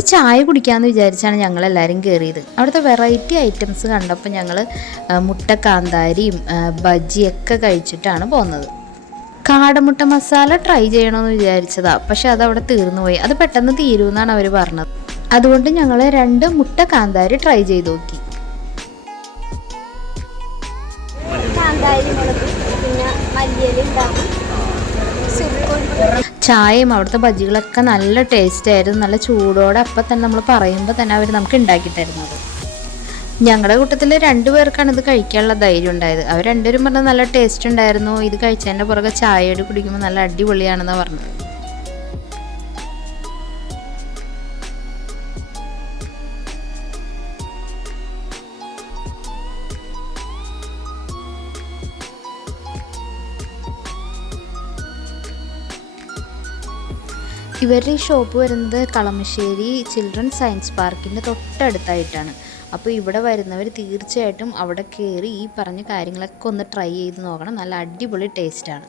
ഒരു ചായ കുടിക്കാമെന്ന് വിചാരിച്ചാണ് ഞങ്ങളെല്ലാവരും കയറിയത്. അവിടുത്തെ വെറൈറ്റി ഐറ്റംസ് കണ്ടപ്പോൾ ഞങ്ങൾ മുട്ട കാന്താരിയും ബജിയൊക്കെ കഴിച്ചിട്ടാണ് പോകുന്നത്. കാടമുട്ട മസാല ട്രൈ ചെയ്യണമെന്ന് വിചാരിച്ചതാണ്, പക്ഷെ അതവിടെ തീർന്നുപോയി. അത് പെട്ടെന്ന് തീരുമെന്നാണ് അവർ പറഞ്ഞത്. അതുകൊണ്ട് ഞങ്ങൾ 2 മുട്ട കാന്താരി ട്രൈ ചെയ്ത് നോക്കി. ചായയും അവിടുത്തെ ബജികളൊക്കെ നല്ല ടേസ്റ്റ് ആയിരുന്നു. നല്ല ചൂടോടെ അപ്പം തന്നെ നമ്മൾ പറയുമ്പോൾ തന്നെ അവർ നമുക്ക് ഉണ്ടാക്കി തരുന്നത്. ഞങ്ങളുടെ കൂട്ടത്തിൽ 2 പേർക്കാണ് ഇത് കഴിക്കാനുള്ള ധൈര്യം ഉണ്ടായത്. അവർ 2 പേരും പറഞ്ഞാൽ നല്ല ടേസ്റ്റ് ഉണ്ടായിരുന്നു, ഇത് കഴിച്ചതിൻ്റെ പുറകെ ചായയോട് കുടിക്കുമ്പോൾ നല്ല അടിപൊളിയാണെന്നാണ് പറഞ്ഞത്. ഇവരുടെ ഈ ഷോപ്പ് വരുന്നത് കളമശ്ശേരി ചിൽഡ്രൻസ് സയൻസ് പാർക്കിൻ്റെ തൊട്ടടുത്തായിട്ടാണ്. അപ്പോൾ ഇവിടെ വരുന്നവർ തീർച്ചയായിട്ടും അവിടെ കയറി ഈ പറഞ്ഞ കാര്യങ്ങളൊക്കെ ഒന്ന് ട്രൈ ചെയ്ത് നോക്കണം. നല്ല അടിപൊളി ടേസ്റ്റാണ്.